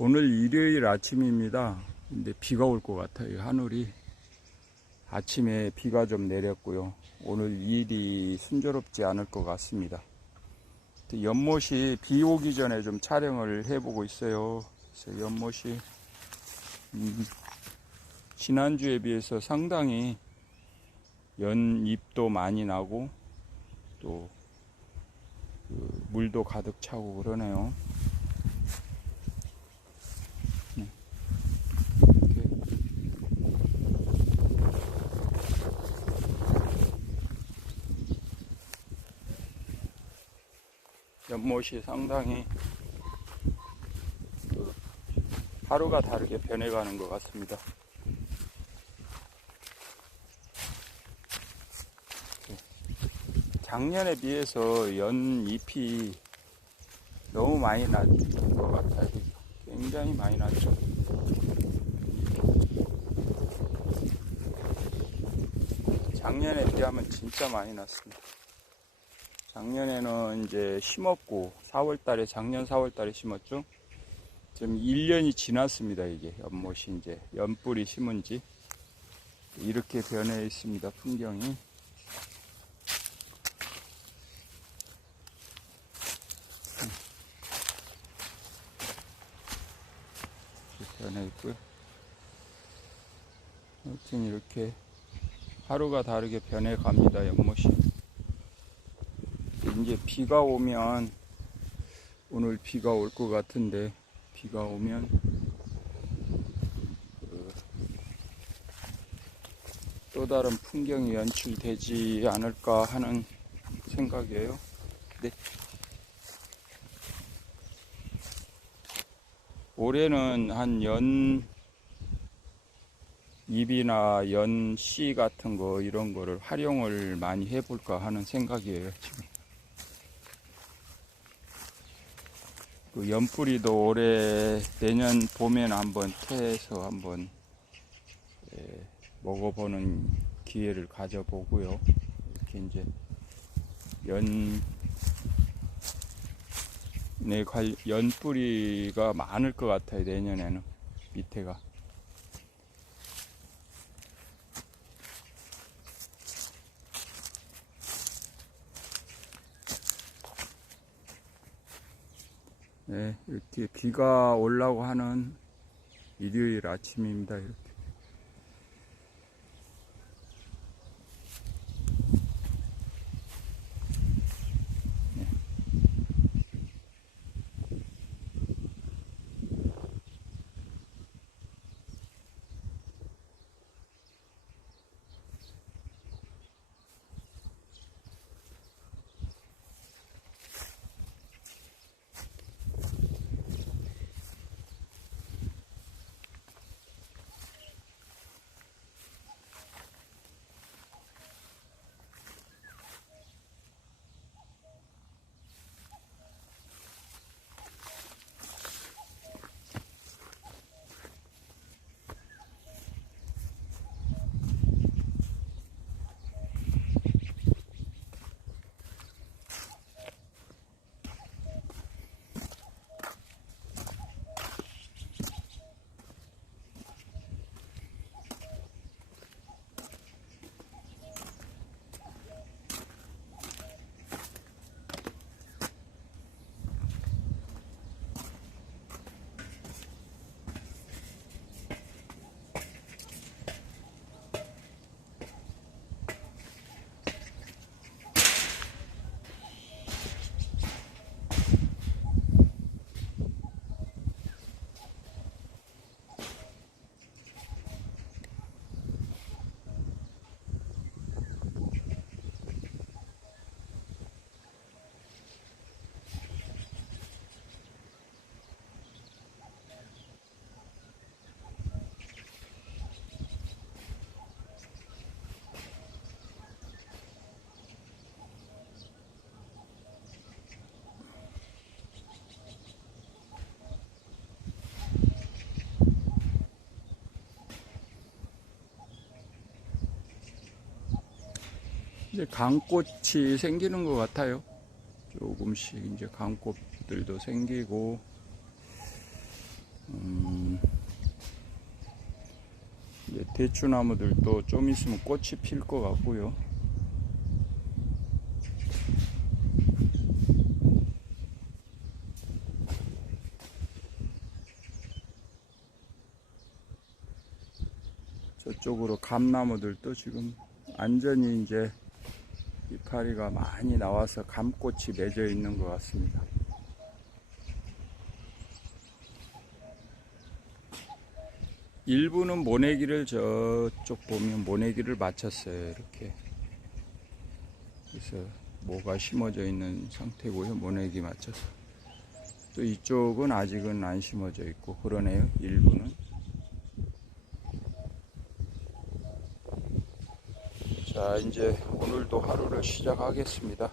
오늘 일요일 아침입니다. 근데 비가 올 것 같아요. 하늘이 아침에 비가 좀 내렸고요. 오늘 일이 순조롭지 않을 것 같습니다. 연못이 비 오기 전에 좀 촬영을 해보고 있어요. 그래서 연못이 음, 지난주에 비해서 상당히 연잎도 많이 나고 또 그 물도 가득 차고 그러네요. 네. 이렇게 연못이 상당히 그 하루가 다르게 변해가는 것 같습니다. 작년에 비해서 연잎이 너무 많이 났던 것 같아요. 굉장히 많이 났죠. 작년에 비하면 진짜 많이 났습니다. 작년에는 이제 심었고 4월 달에 작년 4월 달에 심었죠. 지금 1년이 지났습니다. 이게 연못이 이제 연뿌리 심은 지 이렇게 변해 있습니다. 풍경이. 변해 있고요. 아무튼 이렇게 하루가 다르게 변해 갑니다. 연못이. 이제 비가 오면 오늘 비가 올 것 같은데 비가 오면 그또 다른 풍경이 연출되지 않을까 하는 생각이에요. 네. 올해는 한 연 잎이나 연 씨 같은 거 이런 거를 활용을 많이 해볼까 하는 생각이에요 지금. 그 연뿌리도 올해 내년 봄에는 한번 태해서 한번 예, 먹어보는 기회를 가져보고요. 이렇게 이제 연, 네, 관, 연뿌리가 많을 것 같아요. 내년에는 밑에가. 네, 이렇게 비가 오려고 하는 일요일 아침입니다. 이렇게. 이제 강꽃이 생기는 것 같아요. 조금씩 이제 강꽃들도 생기고 음, 이제 대추나무들도 좀 있으면 꽃이 필 것 같고요. 저쪽으로 감나무들도 지금 완전히 이제 이파리가 많이 나와서 감꽃이 맺어 있는 것 같습니다. 일부는 모내기를 저쪽 보면 모내기를 마쳤어요. 이렇게. 그래서 모가 심어져 있는 상태고요. 모내기 맞춰서. 또 이쪽은 아직은 안 심어져 있고 그러네요. 일부는. 자, 이제 오늘도 하루를 시작하겠습니다.